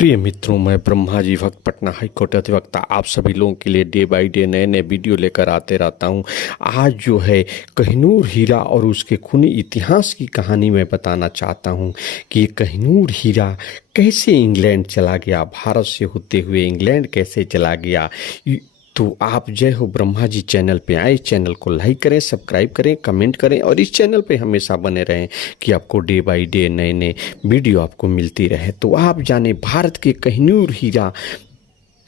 प्रिय मित्रों, मैं ब्रह्मा जी भक्त पटना हाईकोर्ट अधिवक्ता आप सभी लोगों के लिए डे बाय डे नए नए वीडियो लेकर आते रहता हूं। आज जो है कोहिनूर हीरा और उसके खूनी इतिहास की कहानी मैं बताना चाहता हूं कि कोहिनूर हीरा कैसे इंग्लैंड चला गया, भारत से होते हुए इंग्लैंड कैसे चला गया। तो आप जय हो ब्रह्मा जी चैनल पे आए, चैनल को लाइक करें, सब्सक्राइब करें, कमेंट करें और इस चैनल पे हमेशा बने रहें कि आपको डे बाय डे नए नए वीडियो आपको मिलती रहे। तो आप जाने भारत के कोहिनूर हीरा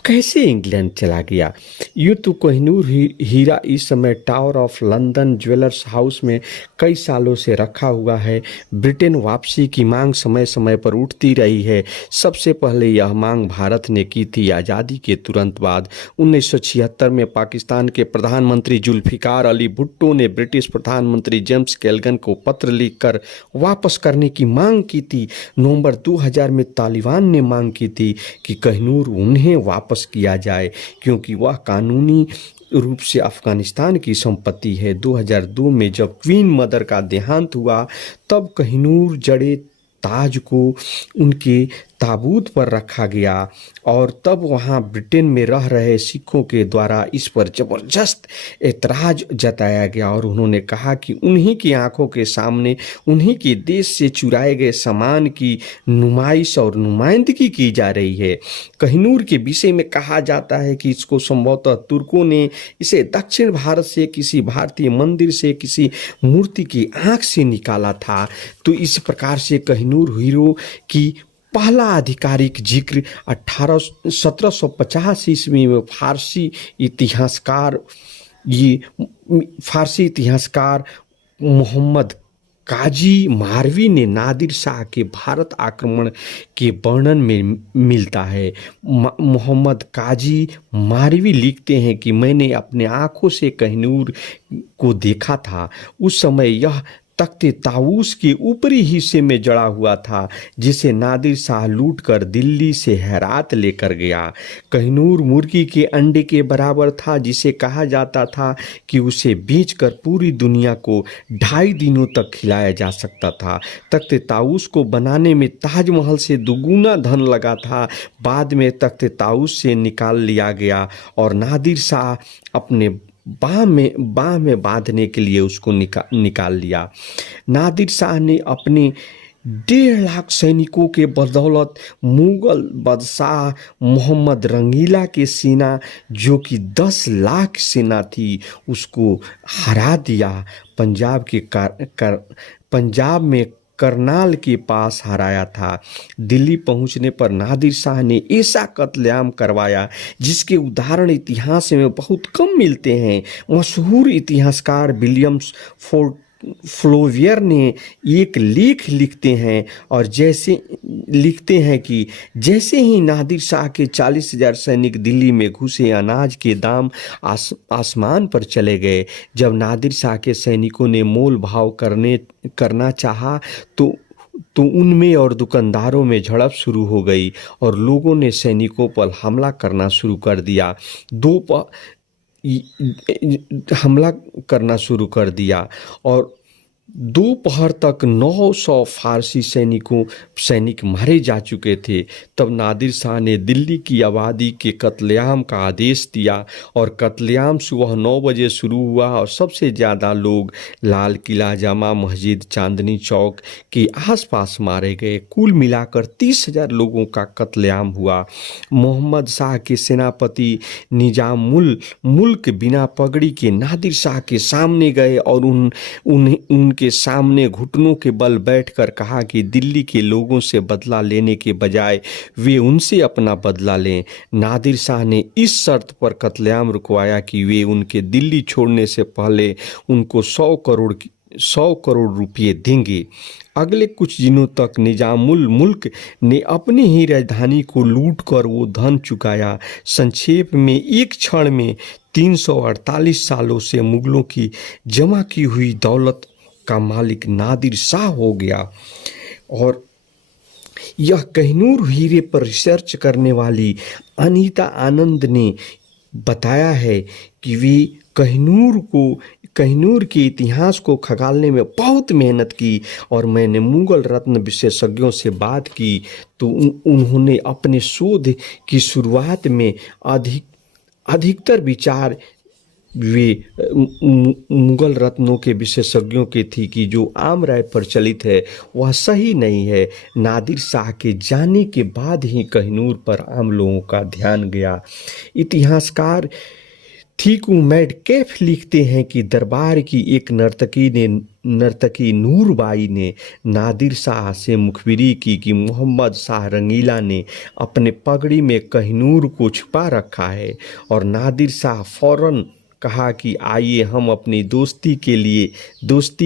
कैसे इंग्लैंड चला गया। यूँ तो कोहिनूर हीरा इस समय tower of London jewellers house में कई सालों से रखा हुआ है। ब्रिटेन वापसी की मांग समय समय पर उठती रही है। सबसे पहले यह मांग भारत ने की थी आज़ादी के तुरंत बाद। 1976 में पाकिस्तान के प्रधानमंत्री जुल्फिकार अली भुट्टो ने ब्रिटिश प्रधानमंत्री जेम्स कैल्गन को पत्र लिखकर वापस करने की मांग की थी। नवंबर 2000 में तालिबान ने मांग की थी कि कोहिनूर उन्हें वापस किया जाए क्योंकि वह कानूनी रूप से अफगानिस्तान की संपत्ति है। 2002 में जब क्वीन मदर का देहांत हुआ तब कोहिनूर जड़े ताज को उनके ताबूत पर रखा गया और तब वहाँ ब्रिटेन में रह रहे सिखों के द्वारा इस पर ज़बरदस्त एतराज़ जताया गया और उन्होंने कहा कि उन्हीं की आंखों के सामने उन्हीं के देश से चुराए गए सामान की नुमाइश और नुमाइंदगी की जा रही है। कोहिनूर के विषय में कहा जाता है कि इसको संभवतः तुर्कों ने इसे दक्षिण भारत से किसी भारतीय मंदिर से किसी मूर्ति की आँख से निकाला था। तो इस प्रकार से कोहिनूर हीरो की पहला आधिकारिक जिक्र 1750 ईस्वी में फारसी इतिहासकार मोहम्मद काजी मारवी ने नादिर शाह के भारत आक्रमण के वर्णन में मिलता है। मोहम्मद काजी मारवी लिखते हैं कि मैंने अपने आँखों से कोहिनूर को देखा था। उस समय यह तख्ते ताऊस के ऊपरी हिस्से में जड़ा हुआ था जिसे नादिर शाह लूटकर दिल्ली से हेरात लेकर गया। कोहिनूर मुर्गी के अंडे के बराबर था जिसे कहा जाता था कि उसे बेचकर पूरी दुनिया को 2.5 दिनों तक खिलाया जा सकता था। तख्ते ताऊस को बनाने में ताजमहल से दुगुना धन लगा था। बाद में तख्ते ताऊस से निकाल लिया गया और नादिर शाह अपने बाह में बांधने के लिए उसको निकाल लिया। नादिर शाह ने अपने 1.5 लाख सैनिकों के बदौलत मुगल बादशाह मोहम्मद रंगीला की सेना जो कि 10 लाख सेना थी उसको हरा दिया। पंजाब में करनाल के पास हराया था। दिल्ली पहुंचने पर नादिर शाह ने ऐसा कत्लेआम करवाया जिसके उदाहरण इतिहास में बहुत कम मिलते हैं। मशहूर इतिहासकार विलियम फ्लोवियर ने एक लेख लिखते हैं और लिखते हैं कि जैसे ही नादिर शाह के 40,000 सैनिक दिल्ली में घुसे अनाज के दाम आसमान पर चले गए। जब नादिर शाह के सैनिकों ने मोल भाव करना चाहा तो उनमें और दुकानदारों में झड़प शुरू हो गई और लोगों ने सैनिकों पर हमला करना शुरू कर दिया और दोपहर तक 900 फारसी सैनिक मारे जा चुके थे। तब नादिर शाह ने दिल्ली की आबादी के कत्लेआम का आदेश दिया और कत्लेआम सुबह 9 बजे शुरू हुआ और सबसे ज़्यादा लोग लाल किला, जामा मस्जिद, चांदनी चौक के आसपास मारे गए। कुल मिलाकर 30,000 लोगों का कत्लेआम हुआ। मोहम्मद शाह के सेनापति निजामुल मुल्क बिना पगड़ी के नादिर शाह के सामने गए और उनके सामने घुटनों के बल बैठकर कहा कि दिल्ली के लोगों से बदला लेने के बजाय वे उनसे अपना बदला लें। नादिर शाह ने इस शर्त पर कत्लेआम रुकवाया कि वे उनके दिल्ली छोड़ने से पहले उनको 100 करोड़ रुपये देंगे। अगले कुछ दिनों तक निजामुल मुल्क ने अपनी ही राजधानी को लूटकर वो धन चुकाया। संक्षेप में एक क्षण में 348 सालों से मुगलों की जमा की हुई दौलत का मालिक नादिर शाह हो गया। और यह कोहिनूर हीरे पर रिसर्च करने वाली अनीता आनंद ने बताया है कि वे कोहिनूर को कहनूर के इतिहास को खंगालने में बहुत मेहनत की और मैंने मुगल रत्न विशेषज्ञों से बात की तो उन्होंने अपने शोध की शुरुआत में अधिकतर विचार वे मुगल रत्नों के विशेषज्ञों की थी कि जो आम राय प्रचलित है वह सही नहीं है। नादिर शाह के जाने के बाद ही कहनूर पर आम लोगों का ध्यान गया। इतिहासकार थीकू मैडकैफ लिखते हैं कि दरबार की एक नर्तकी नूरबाई ने नादिर शाह से मुखबिरी की कि मोहम्मद शाह रंगीला ने अपने पगड़ी में कहनूर को छुपा रखा है और नादिर शाह फौरन कहा कि आइए हम अपनी दोस्ती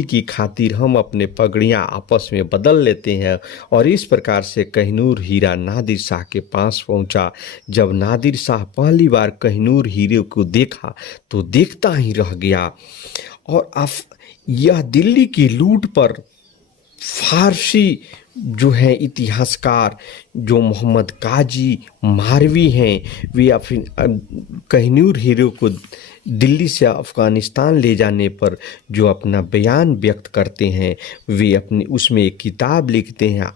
की खातिर हम अपने पगड़ियाँ आपस में बदल लेते हैं। और इस प्रकार से कहनूर हीरा नादिर शाह के पास पहुंचा। जब नादिर शाह पहली बार कहनूर हीरे को देखा तो देखता ही रह गया। और यह दिल्ली की लूट पर फारसी जो है इतिहासकार जो मोहम्मद काजी मारवी हैं वे कहनूर हीरे को दिल्ली से अफ़गानिस्तान ले जाने पर जो अपना बयान व्यक्त करते हैं वे अपनी उसमें एक किताब लिखते हैं।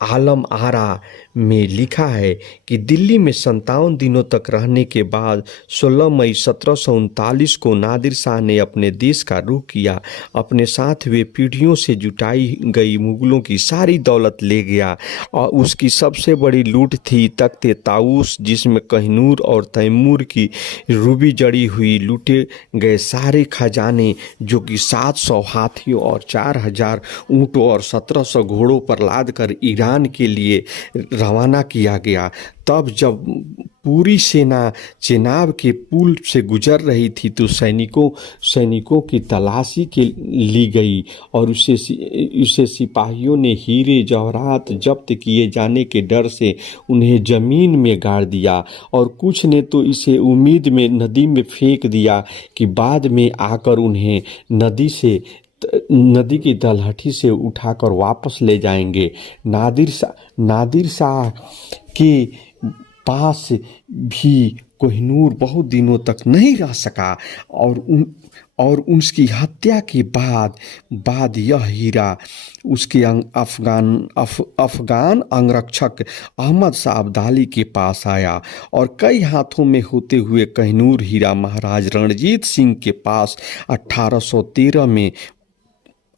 आलम आरा में लिखा है कि दिल्ली में 57 दिनों तक रहने के बाद 16 मई 1739 को नादिर शाह ने अपने देश का रुख किया। अपने साथ वे पीढ़ियों से जुटाई गई मुगलों की सारी दौलत ले गया और उसकी सबसे बड़ी लूट थी तख्ते ताऊस, जिसमें कहनूर और तैमूर की रूबी जड़ी हुई। लूटे गए सारे खजाने जो कि 700 हाथियों और 4000 ऊँटों और 1700 घोड़ों पर लाद कर ईरान के लिए रवाना किया गया। तब जब पूरी सेना चेनाब के पुल से गुजर रही थी तो सैनिकों की तलाशी के ली गई और उसे सिपाहियों ने हीरे जवाहरात जब्त किए जाने के डर से उन्हें जमीन में गाड़ दिया और कुछ ने तो इसे उम्मीद में नदी में फेंक दिया कि बाद में आकर उन्हें नदी की तलहटी से उठाकर वापस ले जाएंगे। नादिर शाह के पास भी कोहिनूर बहुत दिनों तक नहीं रह सका और उसकी हत्या के बाद यह हीरा उसके अफगान अंगरक्षक अहमद शाह अब्दाली के पास आया और कई हाथों में होते हुए कहनूर हीरा महाराज रणजीत सिंह के पास 1813 में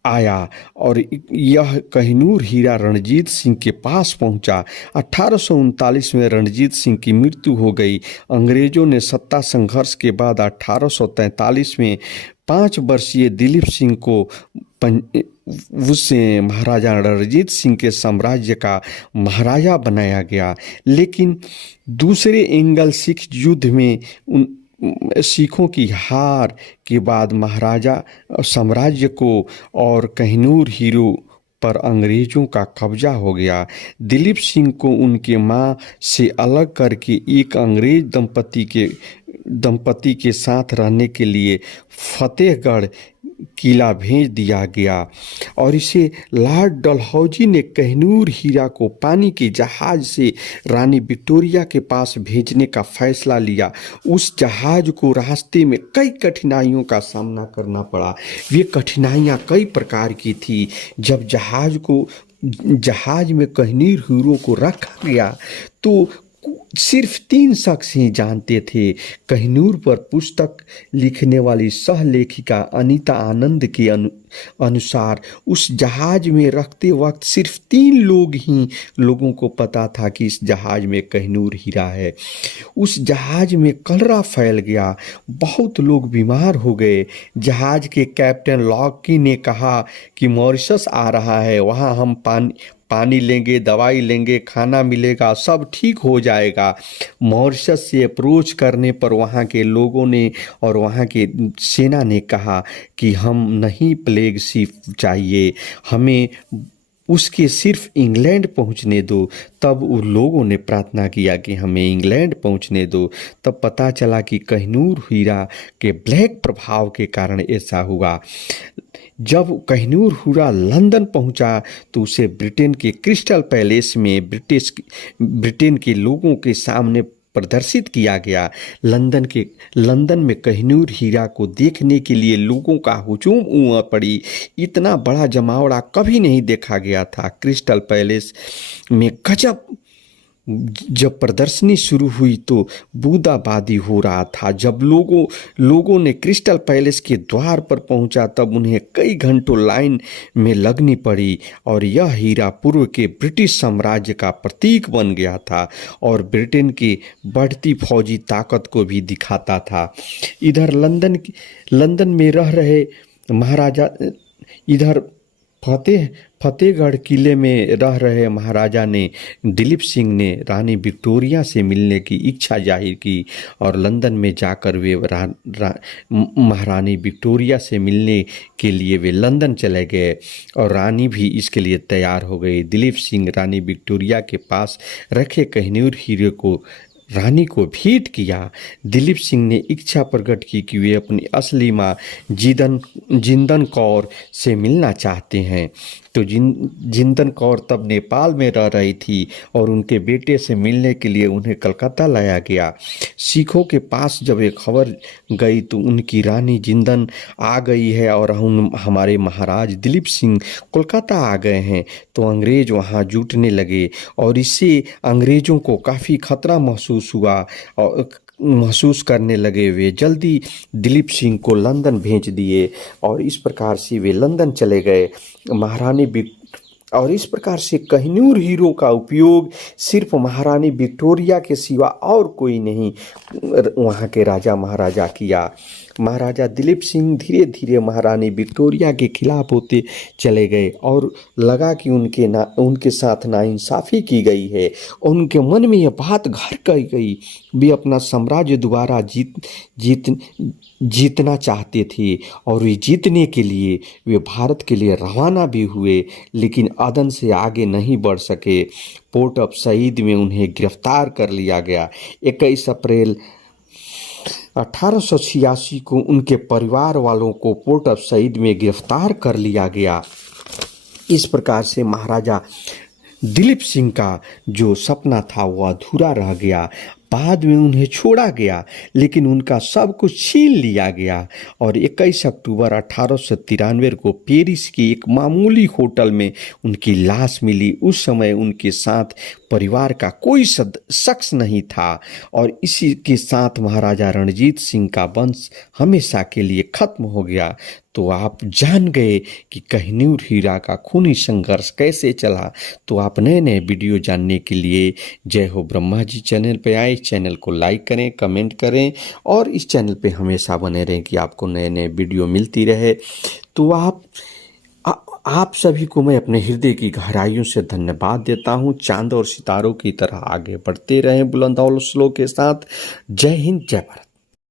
आया और यह कहनूर हीरा रणजीत सिंह के पास पहुंचा। 1839 में रणजीत सिंह की मृत्यु हो गई। अंग्रेजों ने सत्ता संघर्ष के बाद 1843 में 5 वर्षीय दिलीप सिंह को उससे महाराजा रणजीत सिंह के साम्राज्य का महाराजा बनाया गया। लेकिन दूसरे एंग्लो सिख युद्ध में सिखों की हार के बाद महाराजा साम्राज्य को और कहनूर हीरो पर अंग्रेजों का कब्जा हो गया। दिलीप सिंह को उनके मां से अलग करके एक अंग्रेज दंपति के साथ रहने के लिए फतेहगढ़ किला भेज दिया गया और इसे लॉर्ड डलहौजी ने कहनूर हीरा को पानी के जहाज से रानी विक्टोरिया के पास भेजने का फैसला लिया। उस जहाज को रास्ते में कई कठिनाइयों का सामना करना पड़ा। ये कठिनाइयाँ कई प्रकार की थी। जब जहाज में कहनूर हीरो को रखा गया तो सिर्फ 3 शख्स ही जानते थे। कहनूर पर पुस्तक लिखने वाली सहलेखिका अनीता आनंद के अनुसार उस जहाज में रखते वक्त सिर्फ 3 लोगों को पता था कि इस जहाज में कहनूर हीरा है। उस जहाज में कलरा फैल गया, बहुत लोग बीमार हो गए। जहाज के कैप्टन लॉकी ने कहा कि मॉरिशस आ रहा है, वहाँ हम पानी लेंगे, दवाई लेंगे, खाना मिलेगा, सब ठीक हो जाएगा। मॉरिशस से अप्रोच करने पर वहाँ के लोगों ने और वहाँ के सेना ने कहा कि हम नहीं प्लेग शिप चाहिए, हमें उसके सिर्फ इंग्लैंड पहुंचने दो। तब उन लोगों ने प्रार्थना किया कि हमें इंग्लैंड पहुंचने दो। तब पता चला कि कहनूर हीरा के ब्लैक प्रभाव के कारण ऐसा हुआ। जब कहनूर हीरा लंदन पहुंचा तो उसे ब्रिटेन के क्रिस्टल पैलेस में ब्रिटेन के लोगों के सामने प्रदर्शित किया गया। लंदन में कोहिनूर हीरा को देखने के लिए लोगों का हुजूम उमड़ पड़ी। इतना बड़ा जमावड़ा कभी नहीं देखा गया था। क्रिस्टल पैलेस में गजब जब प्रदर्शनी शुरू हुई तो बूंदाबांदी हो रहा था। जब लोगों ने क्रिस्टल पैलेस के द्वार पर पहुंचा तब उन्हें कई घंटों लाइन में लगनी पड़ी और यह हीरा पूर्व के ब्रिटिश साम्राज्य का प्रतीक बन गया था और ब्रिटेन की बढ़ती फौजी ताकत को भी दिखाता था। इधर लंदन में रह रहे महाराजा इधर फतेहगढ़ किले में रह रहे महाराजा ने दिलीप सिंह ने रानी विक्टोरिया से मिलने की इच्छा जाहिर की और लंदन में जाकर वे महारानी विक्टोरिया से मिलने के लिए वे लंदन चले गए और रानी भी इसके लिए तैयार हो गई। दिलीप सिंह रानी विक्टोरिया के पास रखे कोहिनूर हीरे को रानी को भेंट किया। दिलीप सिंह ने इच्छा प्रकट की कि वे अपनी असली माँ जिंदन कौर से मिलना चाहते हैं। तो जिंदन कौर तब नेपाल में रह रही थी और उनके बेटे से मिलने के लिए उन्हें कलकत्ता लाया गया। सिखों के पास जब एक खबर गई तो उनकी रानी जिंदन आ गई है और हमारे महाराज दिलीप सिंह कोलकाता आ गए हैं। तो अंग्रेज वहाँ जुटने लगे और इससे अंग्रेजों को काफ़ी खतरा महसूस करने लगे। वे जल्दी दिलीप सिंह को लंदन भेज दिए और इस प्रकार से वे लंदन चले गए। और इस प्रकार से कोहिनूर हीरो का उपयोग सिर्फ महारानी विक्टोरिया के सिवा और कोई नहीं वहाँ के राजा महाराजा किया। महाराजा दिलीप सिंह धीरे धीरे महारानी विक्टोरिया के खिलाफ होते चले गए और लगा कि उनके साथ नाइंसाफ़ी की गई है। उनके मन में यह बात घर कर गई। वे अपना साम्राज्य दोबारा जीतना चाहते थे और वे जीतने के लिए वे भारत के लिए रवाना भी हुए, लेकिन अदन से आगे नहीं बढ़ सके। पोर्ट ऑफ सईद में उन्हें गिरफ्तार कर लिया गया। 21 अप्रैल 1886 को उनके परिवार वालों को पोर्ट ऑफ सईद में गिरफ्तार कर लिया गया। इस प्रकार से महाराजा दिलीप सिंह का जो सपना था वह अधूरा रह गया। बाद में उन्हें छोड़ा गया लेकिन उनका सब कुछ छीन लिया गया और 21 अक्टूबर 1893 को पेरिस की एक मामूली होटल में उनकी लाश मिली। उस समय उनके साथ परिवार का कोई शख्स नहीं था और इसी के साथ महाराजा रणजीत सिंह का वंश हमेशा के लिए खत्म हो गया। तो आप जान गए कि कोहिनूर हीरा का खूनी संघर्ष कैसे चला। तो आप नए नए वीडियो जानने के लिए जय हो ब्रह्मा जी चैनल पे आए। इस चैनल को लाइक करें, कमेंट करें और इस चैनल पे हमेशा बने रहें कि आपको नए नए वीडियो मिलती रहे। तो आप सभी को मैं अपने हृदय की गहराइयों से धन्यवाद देता हूँ। चांद और सितारों की तरह आगे बढ़ते रहें बुलंद हौसलों के साथ। जय हिंद, जय भारत।